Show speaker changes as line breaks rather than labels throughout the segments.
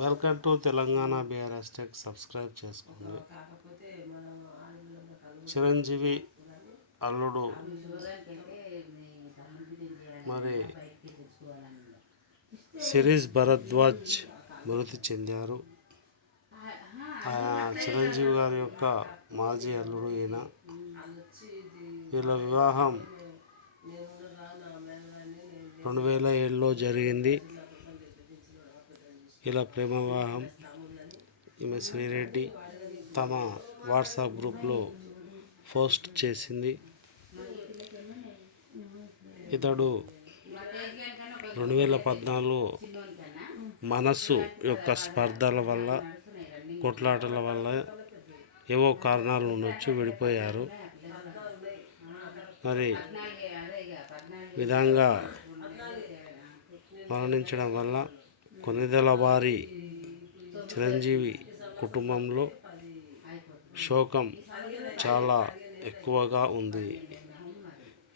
Welcome to Telangana BRS tech. Subscribe చేసుకోండి. చిరంజీవి అల్లుడు మరి సిరీస్ భరద్వాజ్ మృతి చెందారు. చిరంజీవి గారి యొక్క మాజీ అల్లుడు ఈయన. వీళ్ళ వివాహం రెండు వేల ఏడులో జరిగింది. ఇలా ప్రేమ వివాహం ఈమె శ్రీరెడ్డి తమ వాట్సాప్ గ్రూప్లో పోస్ట్ చేసింది. ఇతడు రెండు వేల పద్నాలుగు మనస్సు యొక్క స్పర్ధల వల్ల కొట్లాటల వల్ల ఏవో కారణాలు ఉండొచ్చు విడిపోయారు. మరి విధంగా మరణించడం వల్ల కొనిదెల వారి చిరంజీవి కుటుంబంలో శోకం చాలా ఎక్కువగా ఉంది.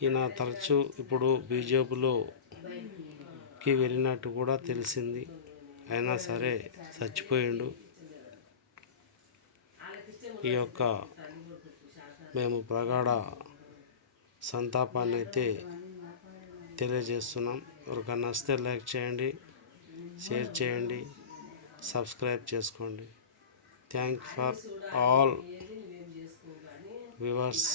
ఈయన తరచూ ఇప్పుడు బీజేపీలోకి వెళ్ళినట్టు కూడా తెలిసింది. అయినా సరే చచ్చిపోయిండు. ఈ యొక్క మేము ప్రగాఢ సంతాపాన్ని అయితే తెలియజేస్తున్నాం. ఎవరికన్నా నచ్చితే లైక్ చేయండి. షేర్ చేయండి సబ్స్క్రైబ్ చేసుకోండి. Thank for all viewers